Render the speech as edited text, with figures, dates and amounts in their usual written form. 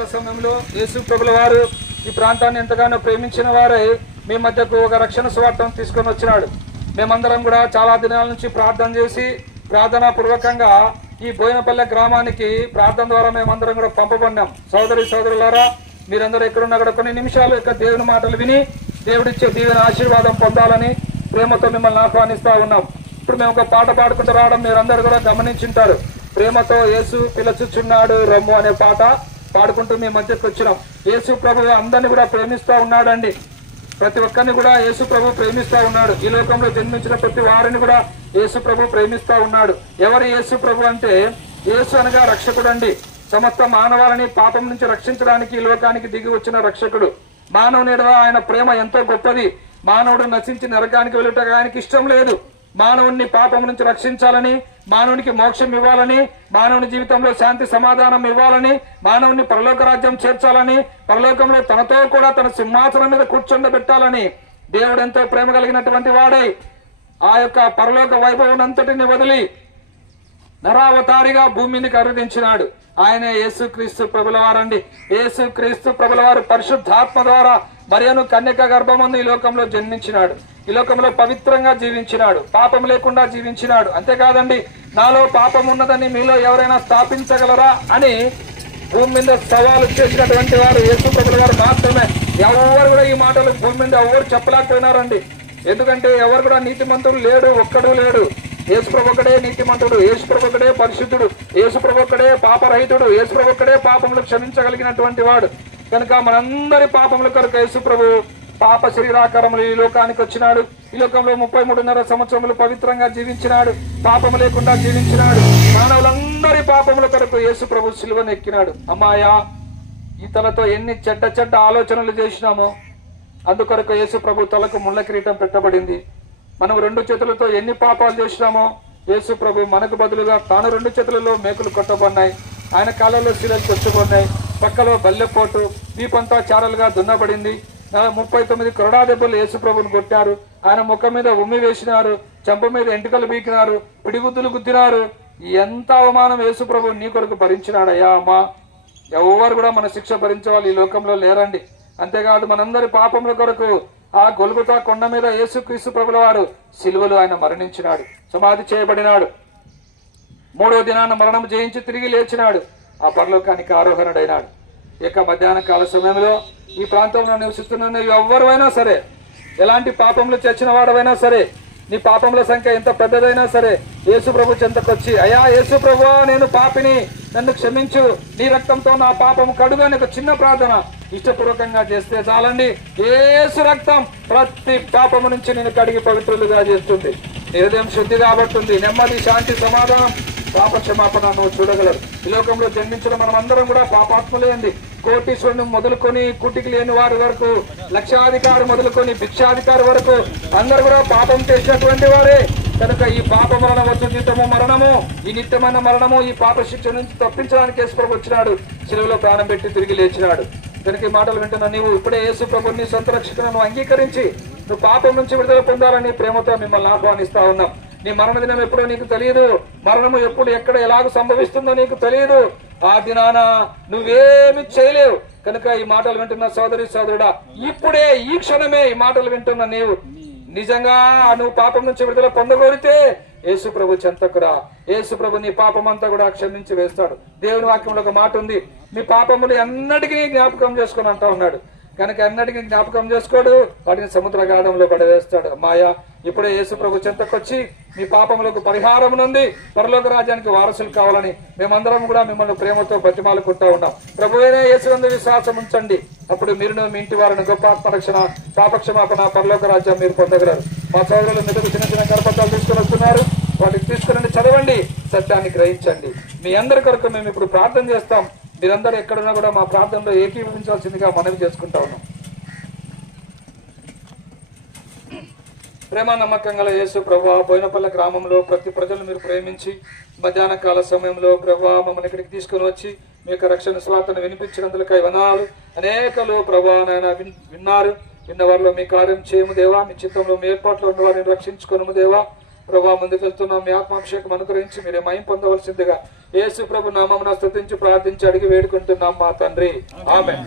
కాల సమయంలో యేసు ప్రభుల వారు ఈ ప్రాంతాన్ని ఎంతగానో ప్రేమించిన వారై మీ మధ్యకు ఒక రక్షణ సువార్తను తీసుకొని వచ్చినాడు. మేమందరం కూడా చాలా దినాల నుంచి ప్రార్థన చేసి ప్రార్థనా పూర్వకంగా ఈ బోయినపల్లె గ్రామానికి ప్రార్థన ద్వారా మేమందరం కూడా పంపబడినాం. సోదరి సోదరులారా, మీరందరూ ఎక్కడున్నా కూడా కొన్ని నిమిషాలు యొక్క దేవుని మాటలు విని దేవుడిచ్చే దీవెన ఆశీర్వాదం పొందాలని ప్రేమతో మిమ్మల్ని ఆహ్వానిస్తా ఉన్నాం. ఇప్పుడు మేము ఒక పాట పాడుకుంటూ రావడం మీరందరూ కూడా గమనించుంటారు. ప్రేమతో యేసు పిలుచుచున్నాడు రమ్ము అనే పాట పాడుకుంటూ మీ మధ్యకు వచ్చినాం. యేసు ప్రభు అందరినీ కూడా ప్రేమిస్తూ ఉన్నాడండి. ప్రతి ఒక్కరిని కూడా యేసు ప్రభు ప్రేమిస్తూ ఉన్నాడు. ఈ లోకంలో జన్మించిన ప్రతి వారిని కూడా యేసు ప్రభు ప్రేమిస్తూ ఉన్నాడు. ఎవరు యేసు ప్రభు అంటే, యేసు అనగా రక్షకుడు అండి. సమస్త మానవాళిని పాపం నుంచి రక్షించడానికి ఈ లోకానికి దిగి వచ్చిన రక్షకుడు. మానవుని ఆయన ప్రేమ ఎంతో గొప్పది. మానవుడు నశించి నరకానికి వెళ్ళుట ఆయనకి ఇష్టం లేదు. మానవుడిని పాపం నుంచి రక్షించాలని, మానవునికి మోక్షం ఇవ్వాలని, మానవుని జీవితంలో శాంతి సమాధానం ఇవ్వాలని, మానవుని పరలోక రాజ్యం చేర్చాలని, పరలోకంలో తనతో కూడా తన సింహాసనం మీద కూర్చొండబెట్టాలని దేవుడు ఎంతో ప్రేమ కలిగినటువంటి వాడై ఆ యొక్క పరలోక వైభవం అంతటిని వదిలి నరావతారిగా భూమిని కరుదించినాడు. ఆయన యేసుక్రీస్తు ప్రభుల వారండి. యేసుక్రీస్తు ప్రభుల వారు పరిశుద్ధాత్మ ద్వారా మరియను కన్యక గర్భమందు ఈ లోకంలో జన్మించినాడు. ఈ లోకంలో పవిత్రంగా జీవించినాడు, పాపం లేకుండా జీవించినాడు. అంతేకాదండి, నాలో పాపం ఉన్నదని మీలో ఎవరైనా స్థాపించగలరా అని భూమి మీద సవాలు చేసినటువంటి వారు యేసు ప్రభుల వారు మాత్రమే. ఎవరు కూడా ఈ మాటలు భూమి మీద ఎవరు చెప్పలేకపోయినారండి. ఎందుకంటే ఎవరు కూడా నీతిమంతుడు లేడు, ఒక్కడు లేడు. యేసు ప్రభు ఒక్కడే నీతిమంతుడు, యేసు ప్రభు ఒక్కడే పరిశుద్ధుడు, యేసు ప్రభు ఒక్కడే పాపరహితుడు, యేసు ప్రభు ఒక్కడే పాపములు క్షమించగలిగినటువంటి వాడు. కనుక మనందరి పాపముల కొరకు యేసు ప్రభు పాప శరీరాకారములు ఈ లోకానికి వచ్చినాడు. ఈ లోకంలో 33.5 సంవత్సరములు పవిత్రంగా జీవించినాడు, పాపము లేకుండా జీవించినాడు. మానవులందరి పాపముల కొరకు యేసు ప్రభు సిలువను ఎక్కినాడు. అమ్మాయా, ఈతలతో ఎన్ని చెడ్డ ఆలోచనలు చేసినామో అందుకొరకు యేసు ప్రభు తలకు ముళ్ళ కిరీటం పెట్టబడింది. మనం 2 చేతులతో ఎన్ని పాపాలు చేసినామో యేసు ప్రభు మనకు బదులుగా తాను 2 చేతులలో మేకులు కొట్టబడినాయి, ఆయన కాళ్ళలో శిలలు కొట్టుబడినాయి, పక్కలో బల్లెపోటు, దీపంతా చారలుగా దున్నబడింది. 39 కొరడా దెబ్బలు యేసు ప్రభుని కొట్టారు. ఆయన ముఖం మీద ఉమ్మి వేసినారు, చెంప మీద ఎంటుకలు బీకినారు, పిడిగుద్దులు గుద్దినారు. ఎంత అవమానం యేసు ప్రభు నీ కొరకు భరించినాడయ్యా. అమ్మా, ఎవరు కూడా మన శిక్ష భరించేవాళ్ళు ఈ లోకంలో లేరండి. అంతేకాదు, మనందరి పాపముల కొరకు ఆ గొల్గొతా కొండ మీద యేసుక్రీస్తు ప్రభుల వారు సిలువలో ఆయన మరణించినాడు, సమాధి చేయబడినాడు. 3వ దినాన మరణం జయించి తిరిగి లేచినాడు, ఆ పరలోకానికి ఆరోహణుడైనాడు. ఇక మధ్యాహ్న కాల సమయంలో ఈ ప్రాంతంలో నివసిస్తున్న ఎవరైనా సరే, ఎలాంటి పాపంలో చచ్చిన వాడవైనా సరే, నీ పాపముల సంఖ్య ఎంత పెద్దదైనా సరే యేసు ప్రభు చెంతకొచ్చి, అయ్యా యేసు ప్రభువా, నేను పాపిని, నన్ను క్షమించు, నీ రక్తంతో నా పాపము కడుగు అని ఒక చిన్న ప్రార్థన ఇష్టపూర్వకంగా చేస్తే చాలండి. యేసు రక్తం ప్రతి పాపము నుంచి నేను కడిగి పవిత్రులుగా చేస్తుంది. హృదయం శుద్ధి కాబడుతుంది. నెమ్మది, శాంతి, సమాధానం, పాప క్షమాపణ నువ్వు చూడగలరు. ఈ లోకంలో జన్మించిన మనం అందరం కూడా పాపాత్మలేంది. కోటీశ్వరుని మొదలుకొని కుటికి లేని వారి వరకు, లక్షాధికారి మొదలుకొని భిక్షాధికారి వరకు అందరు కూడా పాపం చేసినటువంటి వారే. కనుక ఈ పాప మరణ వస్తుజీతము మరణము, ఈ నిత్యమైన మరణము, ఈ పాప శిక్ష నుంచి తప్పించడానికి యేసు ప్రభు వచ్చినాడు, శిలువలో ప్రాణం పెట్టి తిరిగి లేచినాడు. కనుక ఈ మాటలు వింటున్నా నీవు ఇప్పుడే యేసు ప్రభుని సొంత రక్షకులను అంగీకరించి నువ్వు పాపం నుంచి విడుదల పొందాలని ప్రేమతో మిమ్మల్ని ఆహ్వానిస్తా ఉన్నాం. నీ మరణ దినం ఎప్పుడో నీకు తెలియదు, మరణము ఎప్పుడు ఎక్కడ ఎలాగ సంభవిస్తుందో నీకు తెలియదు. ఆ దినాన నువ్వేమి చేయలేవు. కనుక ఈ మాటలు వింటున్న సోదరి సోదరుడా, ఇప్పుడే ఈ క్షణమే ఈ మాటలు వింటున్న నీవు నిజంగా నువ్వు పాపం నుంచి విడుదల పొందగోరితే యేసు ప్రభు చెంతకురా. యేసు ప్రభు నీ పాపం అంతా కూడా క్షమించి వేస్తాడు. దేవుని వాక్యంలో ఒక మాట ఉంది, మీ పాపములు ఎన్నటికీ జ్ఞాపకం చేసుకుని అంటా ఉన్నాడు. కనుక ఎన్నటికీ జ్ఞాపకం చేసుకోడు, వాటిని సముద్ర గాఢంలో పడవేస్తాడు. మాయా, ఇప్పుడే యేసు ప్రభు చెంతకొచ్చి మీ పాపములకు పరిహారం నుండి పరలోక రాజ్యానికి వారసులు కావాలని మేమందరం కూడా మిమ్మల్ని ప్రేమతో బతిమాలుకుంటా ఉన్నాం. ప్రభువైన యేసునందు విశ్వాసం ఉంచండి, అప్పుడు మీరును మీ ఇంటి వారిని గొప్ప ఆత్మరక్షణ, పాపక్షమాపణ, పరలోక రాజ్యం మీరు పొందగలరు. మా సోదరులు మీదకు చిన్న కరపత్రాలు తీసుకుని వస్తున్నారు, వాటిని తీసుకుని చదవండి, సత్యాన్ని గ్రహించండి. మీ అందరి కొరకు మేము ఇప్పుడు ప్రార్థన చేస్తాం. మీరందరూ ఎక్కడున్నా కూడా మా ప్రార్థనలో ఏకీభవించాల్సిందిగా మనవి చేసుకుంటా ఉన్నాం. ప్రేమ నమ్మకం గల యేసు ప్రభువా, బోయినపల్లె గ్రామంలో ప్రతి ప్రజలు మీరు ప్రేమించి మధ్యాహ్న కాల సమయంలో ప్రభువా మమ్మల్ని ఇక్కడికి తీసుకుని వచ్చి మీ యొక్క రక్షణ స్వార్థను వినిపించినందుకై వందనాలు. అనేకలు ప్రభువా నాయన విన్నారు, విన్న వారిలో మీ కార్యం చేయము దేవా, మీ చిత్తంలో మీ ఏర్పాట్లో ఉన్న వారిని రక్షించుకొనుము దేవా. ప్రభా ముందుకు వెళ్తున్నాం. మీ ఆత్మాభిషేకం అనుగ్రహించి మీరే మహిమ పొందవలసిందిగా యేసు ప్రభు నామమున స్తుతించి ప్రార్థించి అడిగి వేడుకుంటున్నాం మా తండ్రి. ఆమేన్.